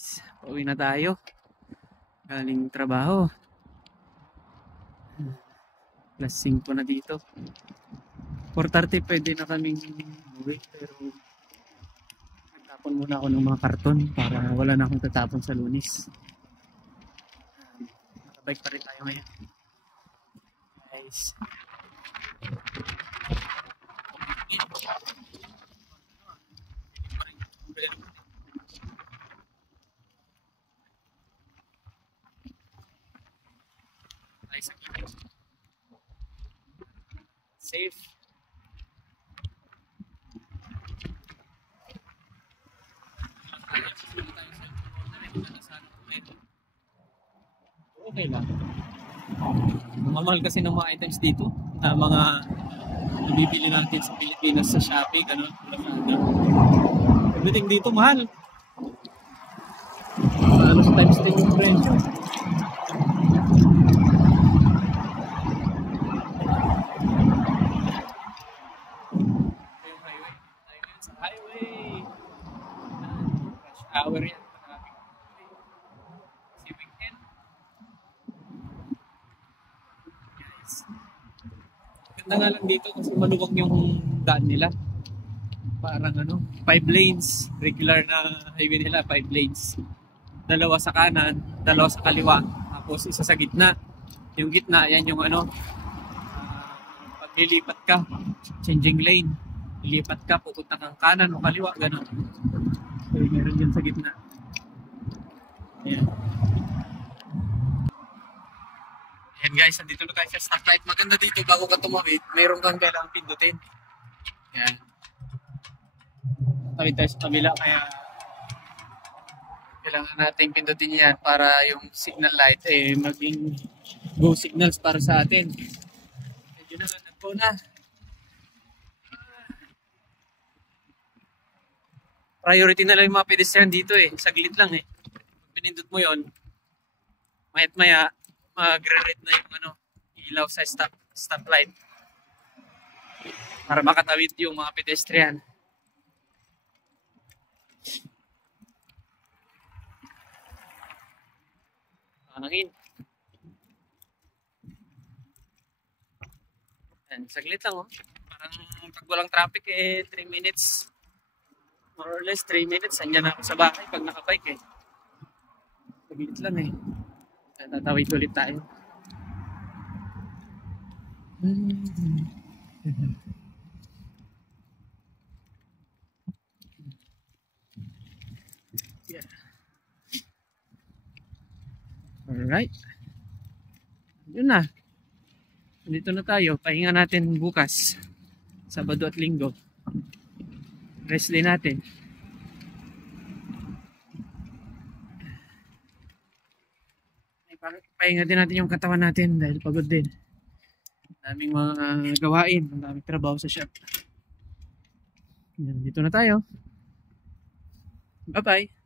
Guys, pauwi na tayo. Galing trabaho. Plus 5 na dito. 4:30 pwede na kaming umuwi. Pero nagtapon muna ako ng mga karton para wala na akong tatapon sa Lunes. Nakabike pa rin tayo ngayon. Guys. Safe. Okay lang. Mamahal kasi ng mga items dito na mga nabibili natin sa Pilipinas sa Shopee, ganun. Everything dito mahal. Halos times 10 yung presyo. Hour yan. Si weekend. Guys. Ganda nga lang dito kasi maluwag yung daan nila. Parang 5 lanes. Regular na highway nila, 5 lanes. 2 sa kanan, 2 sa kaliwa. Tapos isa sa gitna. Yung gitna, yan yung pag lilipat ka, changing lane. Lilipat ka, pupunta kang kanan o kaliwa, gano'n. So, meron yun sa gitna. Ayan. Ayan guys, nandito na tayo sa stoplight. Maganda dito bago ka tumawid, mayroon kang kailangang pindutin. Ayan. Tawid tayo sa kabila, kaya kailangan natin pindutin yan para yung signal light maging go signals para sa atin. Medyo na, nagpo na. Priority na lang yung mga pedestrian dito saglit lang Pag pinindot mo yon, mayat maya magre-red na yung ilaw sa stoplight para makatawid yung mga pedestrian. Hangin. Yan, saglit lang Parang pag walang traffic 3 minutes. More or less 3 minutes, andyan ako sa bahay pag nakabike Saglit lang Tatawid ulit tayo. Yeah. Alright. Yun na. Dito na tayo. Pahinga natin bukas. Sabado at Linggo. Rest day natin. Pahinga din natin yung katawan natin dahil pagod din. Daming mga gawain, daming trabaho sa shop. Dito na tayo. Bye bye.